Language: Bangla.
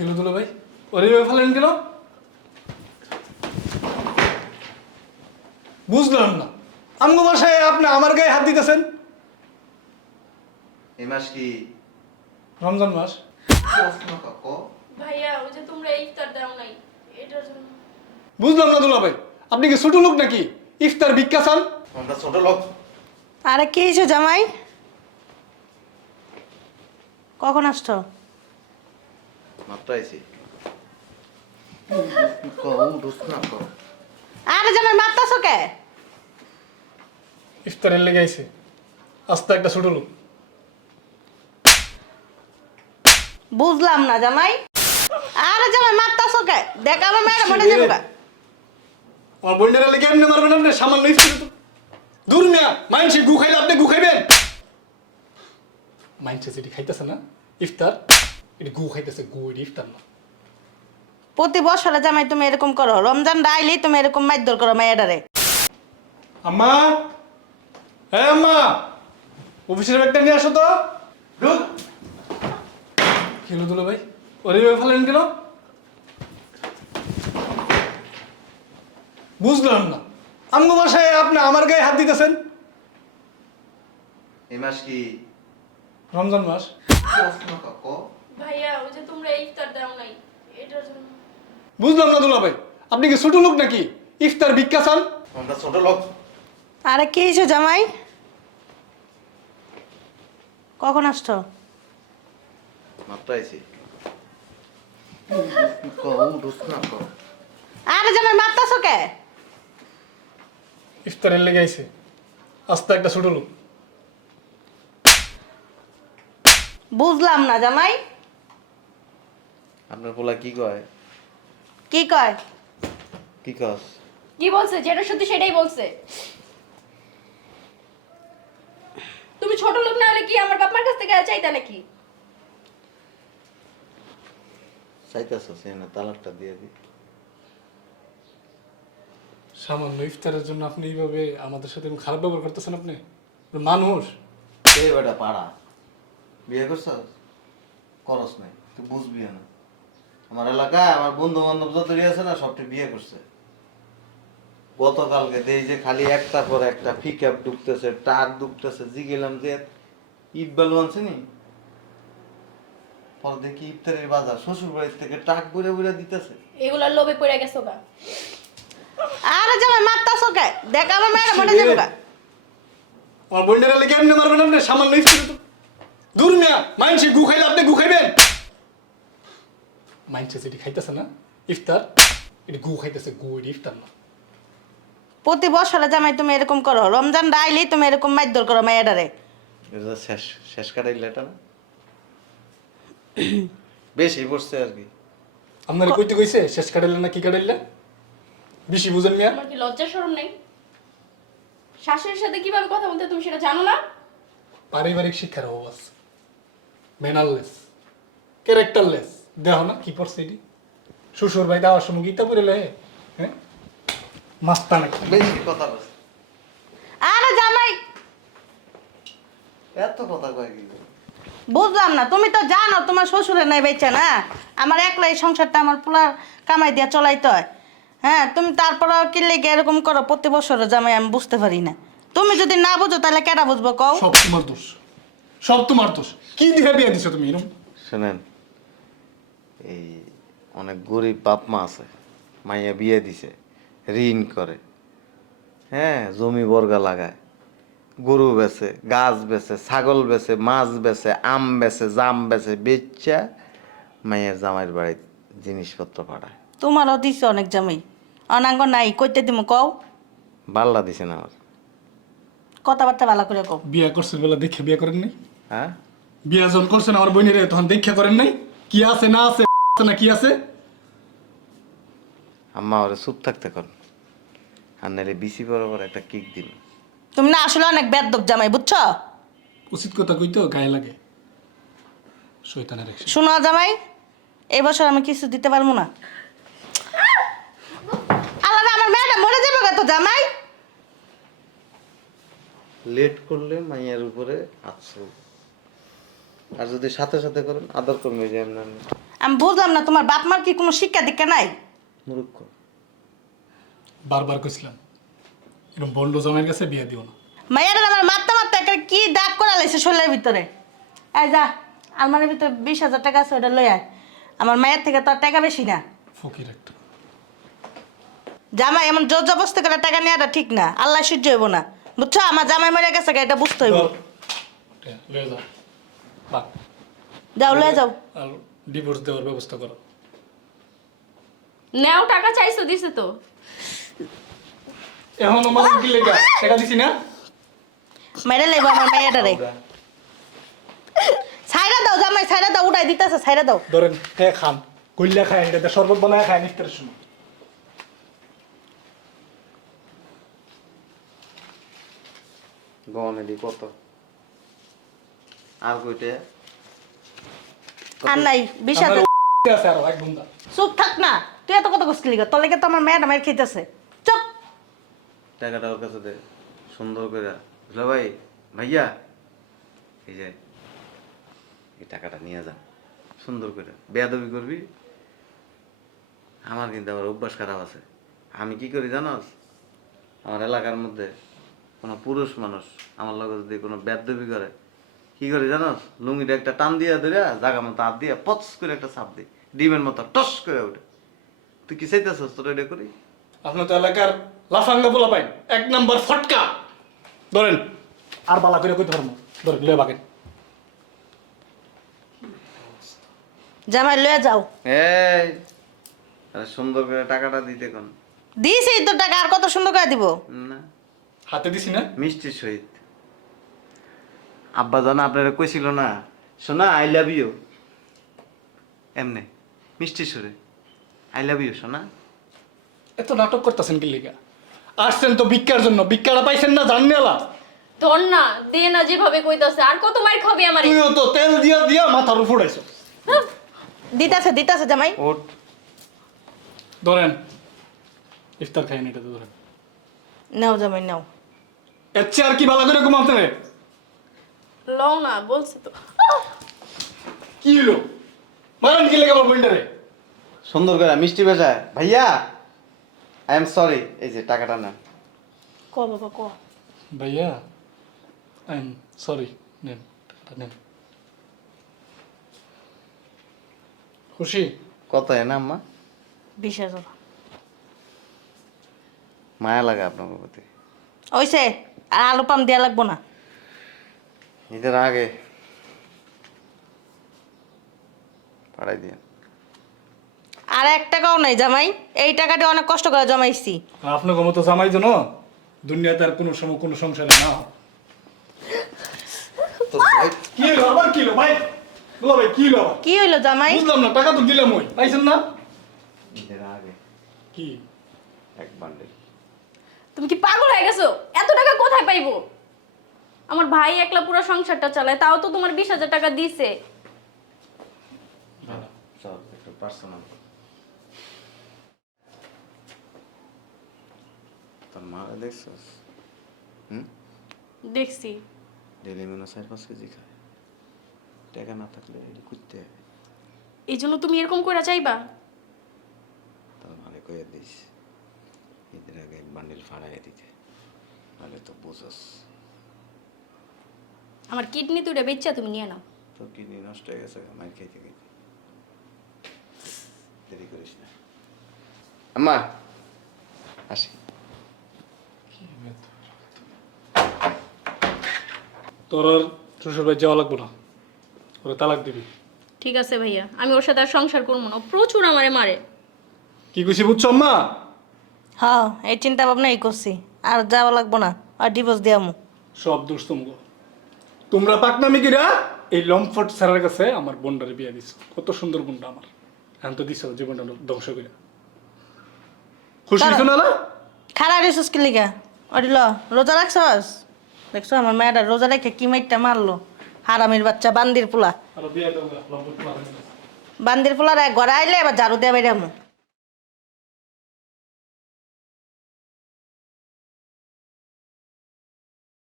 কেন দুলো ভাই। ওরে এভাবে ফেলেন কেন বুঝলাম না। আমগো বাসায় আপনি আমার গায়ে হাত দিতেছেন? এই মাস কি? রমজান মাস। ভাইয়া ওই যে তোমরা ইফতার দাও নাই এটার জন্য। বুঝলাম না দুলা ভাই। আপনি কি ছোট লোক নাকি? ইফতার ভিক্ষা চান? আমরা ছোট লোক। আরে কি হয়েছে জামাই? কখন আসছো? মাত্র আইছি ক উঠুস না ক আরে জামাই মারতাছো কে? ইফতারের লেগে আইছে। আস্তে একটা ছোট লোক। বুঝলাম না জামাই। আরে জামাই মারতাছো কে? দেখ আমার মেয়ের মনে যাব গা। আমার বোনেরা লেগে এমনি মারবেন আপনি? সামান্য ইফতার দূর মিয়া মাইনসে গু খাইলে আপনি গু খাইবেন। মাইনসে যেটি খাইতেছে না ইফতার। এটি গু খাইতেছে গু এটি ইফতার না। প্রতি বছরে জামাই তুমি এরকম করো রমজান ডাইলি তুমি এরকম মারধর করো মেয়েটারে আম্মা! হ্যাঁ আম্মা! অফিসের ব্যাগটা নিয়ে আসো তো। ঢুক কেন দুলো ভাই। ওরে এভাবে ফেলেন কেন? বুঝলাম না। আমগো বাসায় আপনি আমার গায়ে হাত দিতেছেন? এই মাস কি? রমজান মাস। ক? ভাইয়া ওই যে তোমরা ইফতার দাও নাই এটার জন্য। বুঝলাম না দুলা ভাই। আপনি কি ছোট লোক নাকি? ইফতার ভিক্ষা চান? আমরা ছোট লোক। আরে কি হয়েছে জামাই? কখন আসছো? মাত্র আইছি ক উঠুস না ক আরে জামাই মারতাছো কে? ইফতারের লেগে আইছে। আস্তে একটা ছোট লোক। বুঝলাম না জামাই। আপনার পোলা কি কয়? কি কয়? কি কস? কি বলছে? যেটা সত্যি সেটাই বলছে। তুমি ছোট লোক না হলে কি আমার বাপমার কাছ থেকে চাইতা নাকি? চাইতেছ সে না তালাকটা দিয়ে দি। সামান্য ইফতারের জন্য আপনি এইভাবে আমাদের সাথে এরকম খারাপ ব্যবহার করতেছেন আপনি? মানুষ। এই বেটা পাড়া। বিয়ে করছস? করস নাই তুই বুঝবি না। আমার এলাকায় আমার বন্ধু বান্ধব যতই আছে না সবটি বিয়ে করছে। গতকালকে দেই যে খালি একটার পর একটা পিকআপ ঢুকতেছে ট্রাক ঢুকতেছে জিগেলাম যে ঈদ বালু আনছে নি পর দেখি ইফতারের বাজার শ্বশুর বাড়ির থেকে ট্রাক বুড়ে বুড়ে দিতেছে। এগুলার লোভে পড়ে গেছো গা। আরে জামাই মারতাছো কে? দেখ আমার মেয়ের মনে যাব গা। আমার বোনেরা লেগে এমনি মারবেন আপনি? সামান্য ইফতার দূর মিয়া মাইনসে গু খাইলে আপনি গু খাইবেন? মাইনসে যেটি খাইতেছে না। ইফতার এটি গু খাইতেছে গু এটি ইফতার না। প্রতি বছরে জামাই তুমি এরকম করো। রমজান ডাইলি তুমি এরকম মারধর করো মেয়েটারে এটা শেষ শেষ কাটাইলে এটা না? বেশি পড়ছে আর কি। আপনার কইতে কইছে শেষ কাটাইলে না কি কাটাইলে? বেশি বুঝেন মিয়া। আমার কি লজ্জা শরম নেই? শাশুড়ির সাথে কীভাবে কথা বলতে তুমি সেটা জানো না? পারিবারিক শিক্ষার অভাব আছে। ম্যানারলেস ক্যারেক্টারলেস দেখো না কি পড়ছে এটি? শ্বশুর ভাই দেওয়ার সময় গীতা পড়ে লে হ্যাঁ? মাস্তা নাকি? বেশি কথা বলছে আরে জামাই! এত কথা কয় কি? বুঝলাম না তুমি তো জানো তোমার শ্বশুরের নাই বেচে না? আমার একলা এই সংসারটা আমার পোলা কামাই দিয়া চলাইতে হয়। হ্যাঁ তুমি তারপরে কিনলে গিয়ে এরকম করো? প্রতি বছরে জামাই আমি বুঝতে পারি না। তুমি যদি না বুঝো তাহলে কেটা বুঝব কও? সব তোমার দোষ। সব তোমার দোষ। কি দিয়ে বিয়ে দিছো তুমি এরকম শোনেন অনেক গরিব বাপ মা আছে মাইয়া বিয়ে দিছে ঋণ করে। হ্যাঁ জমি বর্গা লাগায়। গরু বেচে গাছ বেচে ছাগল বেচে মাছ বেচে আম বেচে জাম বেচে বেচা মাইয়ের জামাইয়ের বাড়িতে জিনিসপত্র পাঠায়। তোমারও দিছে অনেক জামাই। অনাঙ্গ নাই কইতে দিমু কও। বাল্লা দিছে না আমার। কথাবার্তা ভালো করে কও। বিয়ে করছেন বেলা দেখে বিয়ে করেন নাই? হ্যাঁ? বিয়ে যখন করছেন আমার বোনের তখন দেখে করেন নাই? কি আছে না আছে আছে না কি আছে? আম্মা ওরে চুপ থাকতে কর। আর নাহলে বিসি বরাবর একটা কিক দিল তুমি না আসলে অনেক বেদব জামাই বুঝছ? উচিত কথা কইতো গায়ে লাগে। একশো শোনো জামাই এই বছর আমি কিছু দিতে পারব না। আল্লাহ আমার মেয়েটা মরে যাবে তো জামাই। লেট করলে মাইয়ার উপরে চলবে। আর যদি সাথে সাথে করেন আদর কমে যায় এমনি এমনি। আমি বুঝলাম না তোমার বাপ মার কি কোনো শিক্ষা দীক্ষা নাই? মূর্খ। বারবার কইছিলাম এরকম বন্ড জমের কাছে বিয়ে দিও না। মায়েরা আমার মারতে একটা কি দাগ করা লাইছে শরীরের ভিতরে। এই যা আলমারির ভিতরে বিশ হাজার টাকা আছে ওটা লই আয়। আমার মায়ের থেকে তো আর টাকা বেশি না। ফকির একটা। জামাই এমন জোর জবস্তি করে টাকা নেওয়াটা ঠিক না। আল্লাহ সহ্য হইব না। বুঝছ? আমার জামাই মরে গেছে গা, এটা বুঝতে হইব। লয়ে যাও যাও লয়ে যাও। আর ডিভোর্স দেওয়ার ব্যবস্থা করো। নেও টাকা চাইছো দিছে তো। এখন আমার কি লেখা টাকা দিছি না? মেরে লেবো আমার মেয়েটারে। ছাইরা দাও জামাই ছাইরা দাও উঠাই দিতেছে ছাইরা দাও। ধরেন হে খান কইলা খায় এটাতে শরবত বানায় খায় নিফতারের সময়। গহনে দি কত? আর কইতে? আর নাই বিশ হাজার। আমার আছে আরও এক ঘণ্টা। চুপ থাক না। তুই এত কত কষ্ট লিখা তোর লেগে তো আমার মেয়েটা মেয়ের খেতেছে চুপ। টাকাটা ওর কাছে দে, সুন্দর করে বুঝলো ভাই, ভাইয়া। এই যে, এই টাকাটা নিয়ে যা, সুন্দর করে বেয়াদবি করবি? আমার কিন্তু আবার অভ্যাস খারাপ আছে। আমি কি করি জানোস? আমার এলাকার মধ্যে কোনো পুরুষ মানুষ আমার লগে যদি কোনো বেদবি করে, কি করি জানোস? লুঙ্গিটা একটা টান দিয়া ধরে জাগা মতো হাত দিয়ে পচ করে একটা চাপ দিই। ডিমের মতো টস করে ওঠে তুই কি চাইতেছস তোর এটা করি? আপনার তো এলাকার লাফাঙ্গা বলা পাই এক নাম্বার ফটকা। ধরেন আর বালা করে কইতে পারব ধরেন লয়ে বাগেন জামাই লয়ে যাও। এই আরে সুন্দর করে টাকাটা দিতে কোন? দিছি তো টাকা আর কত সুন্দর করে দিব? না। হাতে দিছি না? মিষ্টির সহিত। আব্বা জানা আপনারা কইছিল না শোনা আই লাভ ইউ এমনে। মিষ্টির সুরে। আই লাভ ইউ শোনা এত নাটক করতেছেন কি লিগা? আসছেন তো ভিক্ষার জন্য। ভিক্ষাটা পাইছেন না জাননি আলা। তোর না দে না যেভাবে কইতাছে। আর কত মার খাবি আমার তুইও তো তেল দিয়া দিয়া মাথার উপর আইছো দিতাছে দিতাছে জামাই। ওট। ধরেন। ইফতার খাইনি এটা তো ধরেন। নাও জামাই নাও। এর চেয়ে আর কি ভালো করে ঘুমাতে রে লও না বলছে তো। কি হলো মারেন কি লেগে আমার বইন্ডারে সুন্দর করে মিষ্টি বেজায় ভাইয়া আই এম সরি এই যে টাকাটা না ক বাবা ক। ভাইয়া আই এম সরি নেন টাকাটা নেন। খুশি? কত এ না আম্মা? বিশ হাজার। মায়া লাগে আপনার প্রতি। ওইসে আর আলু পাম দেওয়া লাগবো না। ঈদের আগে পাঠাই দিয়ে। আর এক টাকাও নাই জামাই। এই টাকাটা অনেক কষ্ট করে জমাইছি। আর আপনাকে মতো জামাই যেন দুনিয়াতে আর কোনো সময় কোনো সংসারে না। কি হলো আবার কি হলো ভাই? বলো ভাই কি হলো কি হইল জামাই? বুঝলাম না টাকা তো দিলাম ওই। পাইছেন না? আগে। কি? এক বান্ডেল। তুমি কি পাগল হয়ে গেছো? এত টাকা কোথায় পাইবো? আমার ভাই একলা পুরো সংসারটা চালায় তাও তো তোমার বিশ হাজার টাকা দিছে। পার্সোনাল তোর মা দেখছস হুম দেখছি ডেলি মনে চার পাঁচ কেজি খায় টাকা না থাকলে এটি করতে হবে এই জন্য তুমি এরকম করে চাইবা তোর মানে কয়ে দিস ঈদের আগে এক বান্ডেল ফাড়াই দিতে নাহলে তো বুঝস আমার কিডনি তুইটা বেচ্চা তুমি নিয়ে নাও তোর কিডনি নষ্ট হয়ে গেছে মাইর খাইতে খাইতে দেরি করিস না আম্মা আসি তোর আর শ্বশুর বাড়ি যাওয়া লাগবো না? ওরা তালাক দিবি। ঠিক আছে ভাইয়া আমি ওর সাথে আর সংসার করব না প্রচুর আমারে মারে। কি খুশি বুঝছ আম্মা? হ্যাঁ এই চিন্তা ভাবনাই করছি আর যাওয়া লাগবো না আর ডিভোর্স দিয়ামু সব দোষ তোমরা পাকনামি কিরা এই লম্ফট স্যারের কাছে আমার বোনটারে বিয়ে দিছো। কত সুন্দর বোনটা আমার। এখন তো দিছো জীবনটা ধ্বংস করে। খুশি হইছো না না? খারা রিসুস কি লিগা? অডিল রোজা রাখছস? দেখছ আমার মেয়েটা রোজা রেখে কি মাইটটা মারলো? হারামির বাচ্চা বান্দির পোলা। বান্দির পোলার এক ঘরে আইলে এবার ঝাড়ু দেবে বেরামু